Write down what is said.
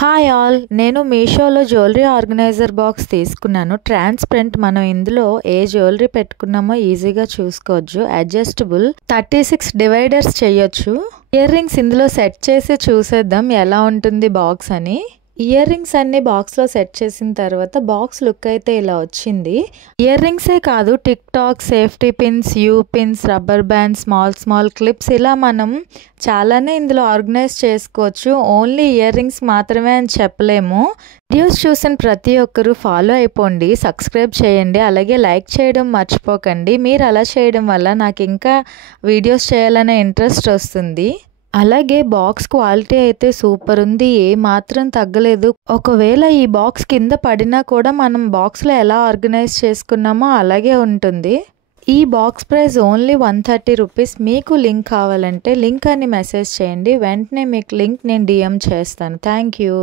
Hi all, నేను మీషోలో jewellery organiser box తీసుకున్నాను. ట్రాన్స్పరెంట్, మనం ఇందులో ఏ జ్యువెలరీ పెట్టుకున్నామో ఈజీగా చూసుకోవచ్చు. అడ్జస్టబుల్ 36 డివైడర్స్ చేయొచ్చు. ఇయర్ రింగ్స్ ఇందులో సెట్ చేసి చూసేద్దాం ఎలా ఉంటుంది బాక్స్ అని. ఇయర్ రింగ్స్ అన్ని బాక్స్లో సెట్ చేసిన తర్వాత బాక్స్ లుక్ అయితే ఇలా వచ్చింది. ఇయర్ రింగ్సే కాదు, tick talk, safety pins, you pins, rubber band, small clips, ఇలా మనం చాలానే ఇందులో ఆర్గనైజ్ చేసుకోవచ్చు. ఓన్లీ ఇయర్ రింగ్స్ మాత్రమే అని చెప్పలేము. వీడియోస్ చూసిన ప్రతి ఒక్కరూ ఫాలో అయిపోండి, సబ్స్క్రైబ్ చేయండి, అలాగే లైక్ చేయడం మర్చిపోకండి. మీరు అలా చేయడం వల్ల నాకు ఇంకా వీడియోస్ చేయాలనే ఇంట్రెస్ట్ వస్తుంది. అలాగే బాక్స్ క్వాలిటీ అయితే సూపర్ ఉంది, ఏ మాత్రం తగ్గలేదు. ఒకవేళ ఈ బాక్స్ కింద పడినా కూడా మనం బాక్స్లో ఎలా ఆర్గనైజ్ చేసుకున్నామో అలాగే ఉంటుంది. ఈ బాక్స్ ప్రైస్ ఓన్లీ 130 రూపీస్. మీకు లింక్ కావాలంటే లింక్ అని మెసేజ్ చేయండి, వెంటనే మీకు లింక్ నేను DM చేస్తాను. Thank you.